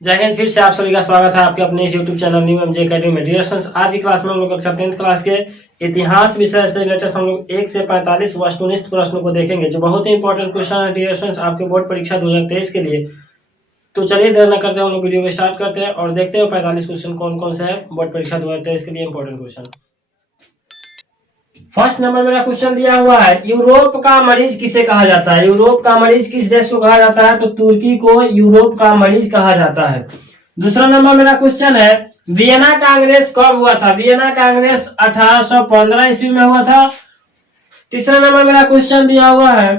जय हिंद। फिर से आप सभी का स्वागत है आपके अपने इस YouTube channel new MJ academy में। डियर स्टूडेंट्स, आज की क्लास में हम लोग कक्षा 10th क्लास के इतिहास विषय से रिलेटेड हम लोग 1 से 45 वस्तुनिष्ठ प्रश्नों को देखेंगे, जो बहुत ही इंपॉर्टेंट क्वेश्चन है डियर स्टूडेंट्स आपके बोर्ड परीक्षा 2023 के लिए। तो चलिए देर न करते हैं हम लोग वीडियो को स्टार्ट करते हैं और देखते हैं 45 क्वेश्चन कौन कौन से है बोर्ड परीक्षा 2023 के लिए इंपॉर्टेंट क्वेश्चन। फर्स्ट नंबर मेरा क्वेश्चन दिया हुआ है, यूरोप का मरीज किसे कहा जाता है? यूरोप का मरीज किस देश को कहा जाता है? तो तुर्की को यूरोप का मरीज कहा जाता है। दूसरा नंबर मेरा क्वेश्चन है, वियना कांग्रेस कब हुआ था? वियना कांग्रेस 1815 ईस्वी में हुआ था। तीसरा नंबर मेरा क्वेश्चन दिया हुआ है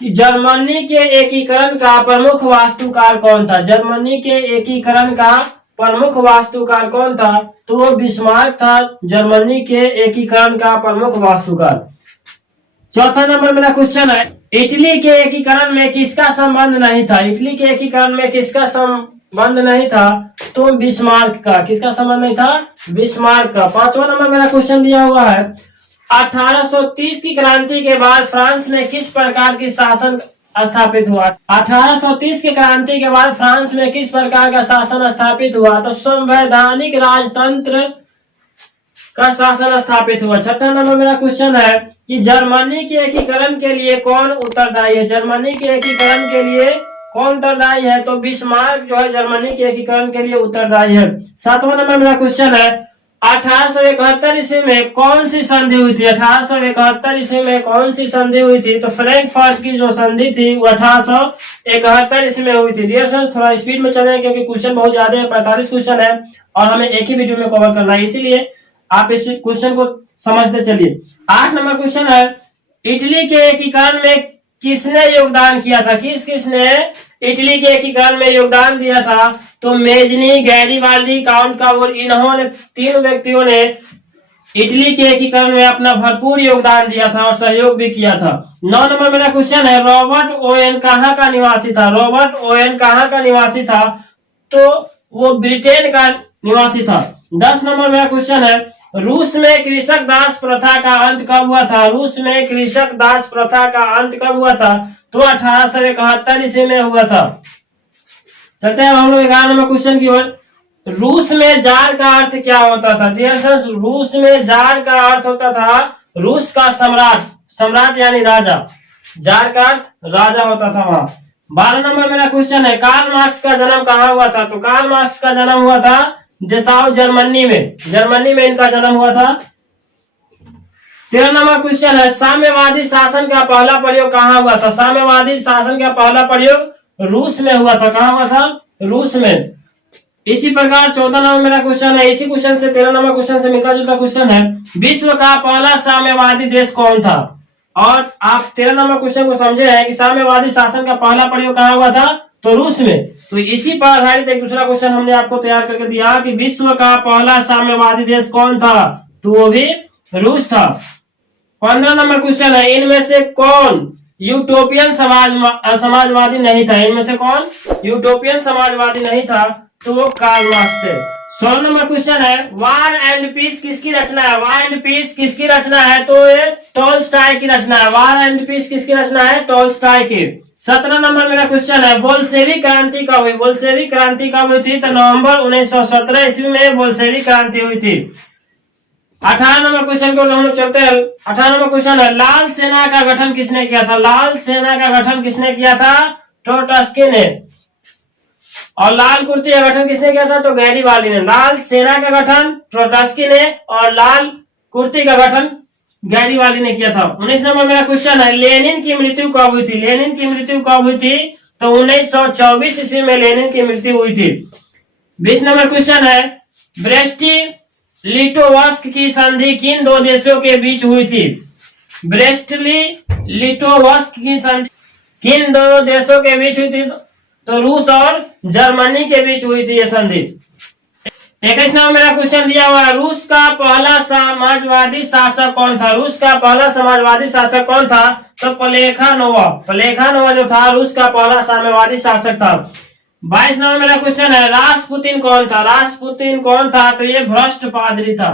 कि जर्मनी के एकीकरण का प्रमुख वास्तुकार कौन था? जर्मनी के एकीकरण का प्रमुख वास्तुकार कौन था? तो वो बिस्मार्क था, जर्मनी के एकीकरण का प्रमुख वास्तुकार। चौथा नंबर मेरा क्वेश्चन है, इटली के एकीकरण में किसका संबंध नहीं था? इटली के एकीकरण में किसका संबंध नहीं था? तो बिस्मार्क का। किसका संबंध नहीं था? बिस्मार्क का। पांचवा नंबर मेरा क्वेश्चन दिया हुआ है, 1830 की क्रांति के बाद फ्रांस में किस प्रकार की शासन स्थापित हुआ? 1830 की क्रांति के बाद फ्रांस में किस प्रकार का शासन स्थापित हुआ? तो संवैधानिक राजतंत्र का शासन स्थापित हुआ। छठा नंबर मेरा क्वेश्चन है कि जर्मनी के एकीकरण के लिए कौन उत्तरदायी है? जर्मनी के एकीकरण के लिए कौन उत्तरदायी है? तो बिस्मार्क जो है जर्मनी के एकीकरण के लिए उत्तरदायी है। सातवां नंबर मेरा क्वेश्चन है, 1871 ईस्वी में कौन सी संधि हुई थी? 1871 ईस्वी में कौन सी संधि हुई थी? तो फ्रैंकफर्ट की जो संधि थी वो 1871 ईस्वी में हुई थी। डियर स्टूडेंट्स, थोड़ा स्पीड में चलें क्योंकि क्वेश्चन बहुत ज्यादा है, 45 क्वेश्चन है और हमें एक ही वीडियो में कवर करना है, इसीलिए आप इस क्वेश्चन को समझते चलिए। 8 नंबर क्वेश्चन है, इटली के एकीकरण में किसने योगदान किया था? किसने इटली के एकीकरण में योगदान दिया था? तो मेजनी, गैरीबाल्डी, काउंट काबुल, इन्होंने 3 व्यक्तियों ने इटली के एकीकरण में अपना भरपूर योगदान दिया था और सहयोग भी किया था। 9 नंबर मेरा क्वेश्चन है, रॉबर्ट ओवेन कहाँ का निवासी था? रॉबर्ट ओवेन कहाँ का निवासी था? तो वो ब्रिटेन का निवासी था। 10 नंबर मेरा क्वेश्चन है, रूस में कृषक दास प्रथा का अंत कब हुआ था? रूस में कृषक दास प्रथा का अंत कब हुआ था? तो 1871 ईस्वी में हुआ था। चलते हैं हम लोग 11 नंबर क्वेश्चन की ओर। रूस में जार का अर्थ क्या होता था? रूस में जार का अर्थ होता था रूस का सम्राट, सम्राट यानी राजा। जार का अर्थ राजा होता था वहां। 12 नंबर मेरा क्वेश्चन है, कार्ल मार्क्स का जन्म कहाँ हुआ था? तो कार्ल मार्क्स का जन्म हुआ था डेसाउ, जर्मनी में। जर्मनी में इनका जन्म हुआ था। 13 नंबर क्वेश्चन है, साम्यवादी शासन का पहला प्रयोग कहाँ हुआ था? साम्यवादी शासन का पहला प्रयोग रूस में हुआ था। कहाँ हुआ था? रूस में। इसी प्रकार 14 नंबर मेरा क्वेश्चन है, इसी क्वेश्चन से 13 नंबर क्वेश्चन से मिलता जुलता क्वेश्चन है, विश्व का पहला साम्यवादी देश कौन था? और आप 13 नंबर क्वेश्चन को समझे हैं कि साम्यवादी शासन का पहला प्रयोग कहाँ हुआ था? तो रूस में। तो इसी पर आधारित एक दूसरा क्वेश्चन हमने आपको तैयार करके दिया कि विश्व का पहला साम्यवादी देश कौन था? तो वो भी रूस था। 15 नंबर क्वेश्चन है, इनमें से कौन यूटोपियन समाजवादी नहीं था? इनमें से कौन यूटोपियन समाजवादी नहीं था? तो वो कार्ल मार्क्स थे। 16 नंबर क्वेश्चन है, वार एंड पीस किसकी रचना है? वार एंड पीस किसकी रचना है? तो ये टॉलस्टॉय की रचना है। वार एंड पीस किसकी रचना है? टॉलस्टॉय की। 17 नंबर मेरा क्वेश्चन है, बोल्शेविक क्रांति कब हुई? बोल्शेविक क्रांति कब हुई थी? तो नवंबर 1917 ईस्वी में बोल्शेविक क्रांति हुई थी। 18 नंबर क्वेश्चन को हम लोग चलते हैं। 18 नंबर क्वेश्चन है, लाल सेना का गठन किसने किया था? लाल सेना का गठन किसने किया था? ट्रोट्स्की ने। और लाल कुर्ती का गठन किसने किया था? तो गैरीबाल्डी ने। लाल सेना का गठन ट्रोट्स्की ने और लाल कुर्ती का गठन गैरीबाल्डी ने किया था। 19 नंबर मेरा क्वेश्चन है, लेनिन की मृत्यु कब हुई थी? लेनिन की मृत्यु कब हुई थी? तो 1924 ईस्वी में लेनिन की मृत्यु हुई थी। 20 नंबर क्वेश्चन है, ब्रेस्टी लिटोवस्क की संधि किन 2 देशों के बीच हुई थी? ब्रेस्टली लिटोवस्क की संधि किन 2 देशों के बीच हुई थी? तो रूस और जर्मनी के बीच हुई थी ये संधि। 21 नंबर मेरा क्वेश्चन दिया हुआ है, रूस का पहला समाजवादी शासक कौन था? रूस का पहला समाजवादी शासक कौन था? तो प्लेखानोवा। प्लेखानोवा जो था रूस का पहला साम्यवादी शासक था। 22 नंबर मेरा क्वेश्चन है, रासपुतिन कौन था? रासपुतिन कौन था? तो ये भ्रष्ट पादरी था।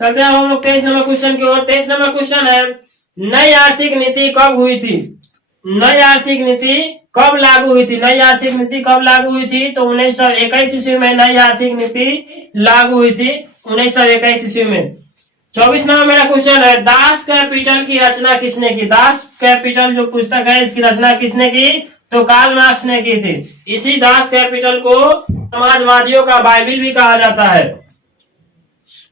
चलते हैं हम लोग 23 नंबर क्वेश्चन की ओर। 23 नंबर क्वेश्चन है, नई आर्थिक नीति कब हुई थी? नई आर्थिक नीति कब लागू हुई थी? नई आर्थिक नीति कब लागू हुई थी? तो 1921 ईस्वी में नई आर्थिक नीति लागू हुई थी, 1921 ईस्वी में। 24 नंबर मेरा क्वेश्चन है, दास कैपिटल की रचना किसने की? दास कैपिटल जो पुस्तक है इसकी रचना किसने की? तो कार्ल मार्क्स ने की थी। इसी दास कैपिटल को समाजवादियों का बाइबिल भी कहा जाता है।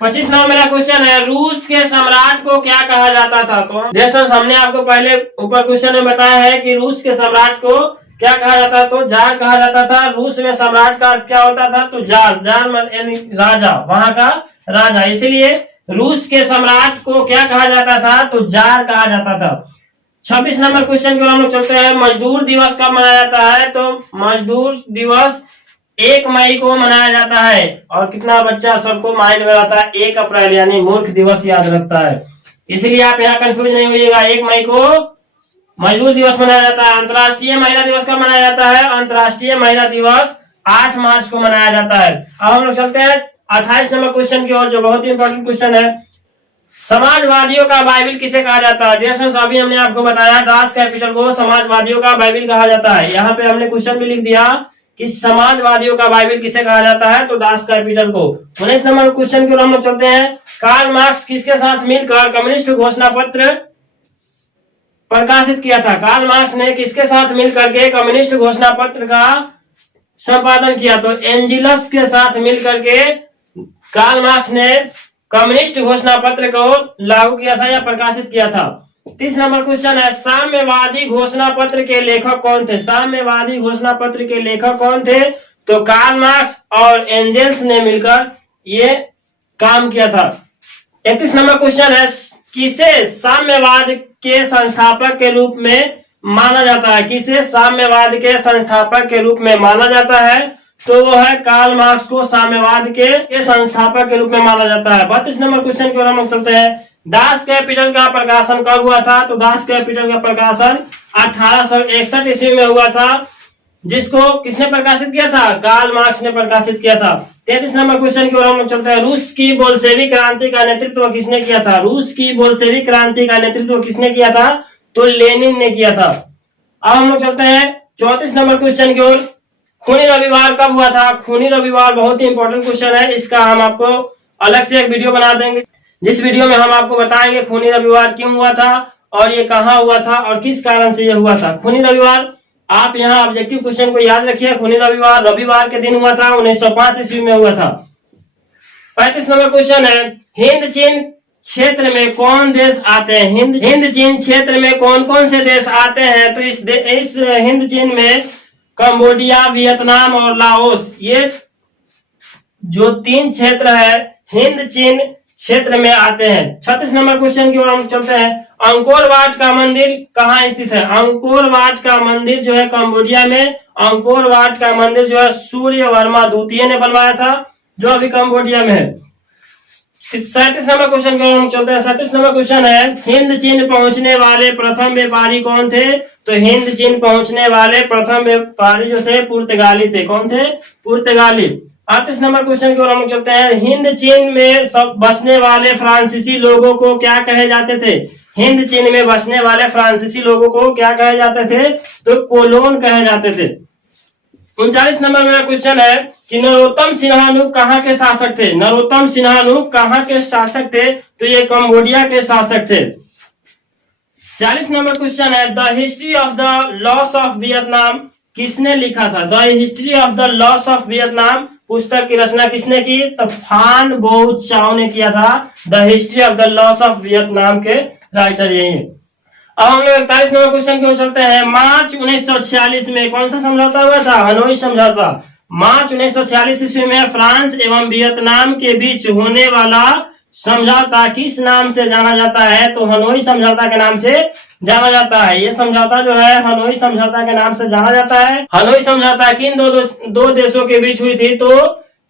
25 नंबर मेरा क्वेश्चन है, रूस के सम्राट को क्या कहा जाता था? तो दोस्तों हमने आपको पहले ऊपर क्वेश्चन में बताया है कि रूस के सम्राट को क्या कहा जाता? तो जार कहा जाता था। रूस में सम्राट का अर्थ क्या होता था? तो जार, जार यानी राजा, वहां का राजा, इसीलिए रूस के सम्राट को क्या कहा जाता था? तो जार कहा जाता था। 26 नंबर क्वेश्चन की ओर हम लोग चलते हैं, मजदूर दिवस कब मनाया जाता है? तो मजदूर दिवस 1 मई को मनाया जाता है। और कितना बच्चा सबको माइंड में रहता है 1 अप्रैल यानी मूर्ख दिवस याद रखता है, इसलिए आप यहाँ कंफ्यूज नहीं होइएगा। 1 मई को मजदूर दिवस मनाया जाता है। अंतर्राष्ट्रीय महिला दिवस कब मनाया जाता है? अंतर्राष्ट्रीय महिला दिवस 8 मार्च को मनाया जाता है। अब हम लोग चलते हैं 28 नंबर क्वेश्चन की ओर, जो बहुत ही इंपॉर्टेंट क्वेश्चन है, समाजवादियों का बाइबिल किसे कहा जाता है? जैसे अभी हमने आपको बताया दास कैपिटल को समाजवादियों का बाइबिल कहा जाता है। यहाँ पे हमने क्वेश्चन भी लिख दिया कि समाजवादियों का बाइबिल किसे कहा जाता है? तो दास कैपिटल को। 19 नंबर क्वेश्चन की ओर हम लोग चलते हैं, कार्ल मार्क्स किसके साथ मिलकर कम्युनिस्ट घोषणा पत्र प्रकाशित किया था? कार्ल मार्क्स ने किसके साथ मिलकर के कम्युनिस्ट घोषणा पत्र का संपादन किया? तो एंजिलस के साथ मिलकर के कार्ल मार्क्स ने कम्युनिस्ट घोषणा पत्र को लागू किया था या प्रकाशित किया था। 30 नंबर क्वेश्चन है, साम्यवादी घोषणा पत्र के लेखक कौन थे? साम्यवादी घोषणा पत्र के लेखक कौन थे? तो कार्ल मार्क्स और एंजेल्स ने मिलकर ये काम किया था। 31 नंबर क्वेश्चन है, किसे साम्यवाद के संस्थापक के रूप में माना जाता है? किसे साम्यवाद के संस्थापक के रूप में माना जाता है? तो वो है कार्ल मार्क्स को साम्यवाद के संस्थापक के रूप में माना जाता है। 32 नंबर क्वेश्चन की ओर हम लोग चलते हैं, दास कैपिटल का प्रकाशन कब हुआ था? तो दास कैपिटल का प्रकाशन 1861 ईस्वी में हुआ था, जिसको किसने प्रकाशित किया था? कार्ल मार्क्स ने प्रकाशित किया था। 33 नंबर क्वेश्चन की ओर हम लोग चलते हैं, रूस की बोल्शेविक क्रांति का नेतृत्व किसने किया था? रूस की बोल्शेविक क्रांति का नेतृत्व किसने किया था? तो लेनिन ने किया था। अब हम लोग चलते हैं 34 नंबर क्वेश्चन की ओर, खूनी रविवार कब हुआ था? खूनी रविवार बहुत ही इंपॉर्टेंट क्वेश्चन है, इसका हम आपको अलग से एक वीडियो बना देंगे, जिस वीडियो में हम आपको बताएंगे खूनी रविवार क्यों हुआ था और ये कहाँ हुआ था और किस कारण से ये हुआ था। खूनी रविवार, आप यहाँ ऑब्जेक्टिव क्वेश्चन को याद रखिए, खूनी रविवार रविवार के दिन हुआ था, 1905 ईस्वी में हुआ था। 35 नंबर क्वेश्चन है, हिंद चीन क्षेत्र में कौन देश आते हैं? हिंद चीन क्षेत्र में कौन कौन से देश आते हैं? तो इस हिंद चीन में कंबोडिया, वियतनाम और लाओस, ये जो 3 क्षेत्र है हिंद चीन क्षेत्र में आते हैं। 36 नंबर क्वेश्चन की ओर हम चलते हैं, अंकोर वाट का मंदिर कहाँ स्थित है? अंकोर वाट का मंदिर जो है कंबोडिया में, अंकोर वाट का मंदिर जो है सूर्य वर्मा द्वितीय ने बनवाया था, जो अभी कंबोडिया में है। 37 नंबर क्वेश्चन की ओर हम चलते हैं। 37 नंबर क्वेश्चन है, हिंद चीन पहुंचने वाले प्रथम व्यापारी कौन थे? तो हिंद चीन पहुंचने वाले प्रथम व्यापारी जो थे पुर्तगाली थे। कौन थे? पुर्तगाली। 38 नंबर क्वेश्चन की ओर हम चलते हैं, हिंद चीन में सब बसने वाले फ्रांसीसी लोगों को क्या कहे जाते थे? हिंद चीन में बसने वाले फ्रांसीसी लोगों को क्या कहे जाते थे? तो कोलोन कहे जाते थे। 39 नंबर मेरा क्वेश्चन है कि नरोत्तम सिन्हानुक कहाँ के शासक थे? नरोत्तम सिन्हानुक कहाँ के शासक थे? तो ये कंबोडिया के शासक थे। 40 नंबर क्वेश्चन है, the history of the loss of Vietnam किसने लिखा था? The history of the loss of Vietnam पुस्तक की रचना किसने की? तो फान बो चाओ ने किया था। The history of the loss of Vietnam के राइटर यही है। अब हम लोग 41 नंबर क्वेश्चन की ओर चलते हैं, मार्च 1946 में कौन सा समझौता हुआ था? हनोई समझौता। मार्च 1946 ईस्वी में फ्रांस एवं वियतनाम के बीच होने वाला समझौता किस नाम से जाना जाता है? तो हनोई समझौता के नाम से जाना जाता है। ये समझौता जो है हनोई समझौता के नाम से जाना जाता है। हनोई समझौता किन दो देशों के बीच हुई थी? तो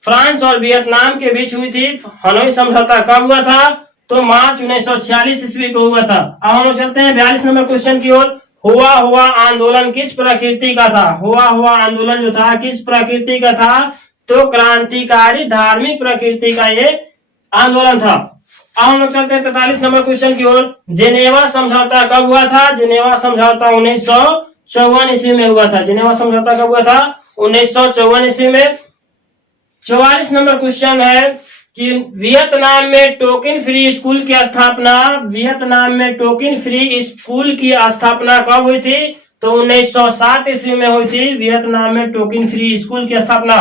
फ्रांस और वियतनाम के बीच हुई थी। हनोई समझौता कब हुआ था? तो मार्च 1946 ईस्वी को हुआ था। अब हम लोग चलते हैं 42 नंबर क्वेश्चन की ओर, हुआ आंदोलन किस प्रकृति का था? हुआ आंदोलन जो था किस प्रकृति का था? तो क्रांतिकारी धार्मिक प्रकृति का ये आंदोलन था। अब हम लोग चलते हैं 43 नंबर क्वेश्चन की ओर, जेनेवा समझौता कब हुआ था? जेनेवा समझौता 19 1954 ईस्वी में हुआ था। जिनेवा समझौता कब हुआ था? 1954 ईस्वी में। 44 नंबर क्वेश्चन है कि वियतनाम में टोकन फ्री स्कूल की स्थापना, वियतनाम में टोकन फ्री स्कूल की स्थापना कब हुई थी? तो 1907 ईस्वी में हुई थी वियतनाम में टोकन फ्री स्कूल की स्थापना।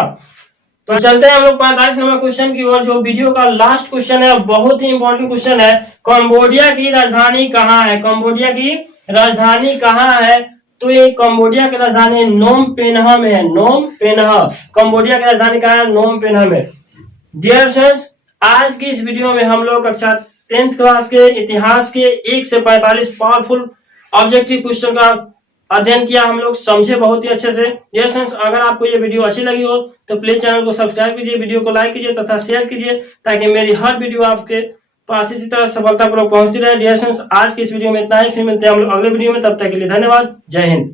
तो चलते हैं हम लोग 45 नंबर क्वेश्चन की ओर, जो वीडियो का लास्ट क्वेश्चन है, बहुत ही इंपॉर्टेंट क्वेश्चन है। कंबोडिया की राजधानी कहाँ है? कंबोडिया की राजधानी कहाँ है? तो ये कंबोडिया की राजधानी नोम पेन्हा में है। नोम पेन्हा, कंबोडिया की राजधानी कहाँ है? नोम पेन्हा में। डियर फ्रेंड्स, आज की इस वीडियो में हम लोग कक्षा 10th क्लास के इतिहास के 1 से 45 पावरफुल ऑब्जेक्टिव क्वेश्चन का अध्ययन किया, हम लोग समझे बहुत ही अच्छे से। डियर फ्रेंड्स, अगर आपको ये वीडियो अच्छी लगी हो तो प्लीज चैनल को सब्सक्राइब कीजिए, वीडियो को लाइक कीजिए तथा शेयर कीजिए, ताकि मेरी हर वीडियो आपके पास इसी तरह सफलतापूर्वक पहुंचती रहे। डियर फ्रेंड्स, आज की इस वीडियो में इतना ही, फिर मिलते हैं हम लोग अगले वीडियो में। तब तक के लिए धन्यवाद। जय हिंद।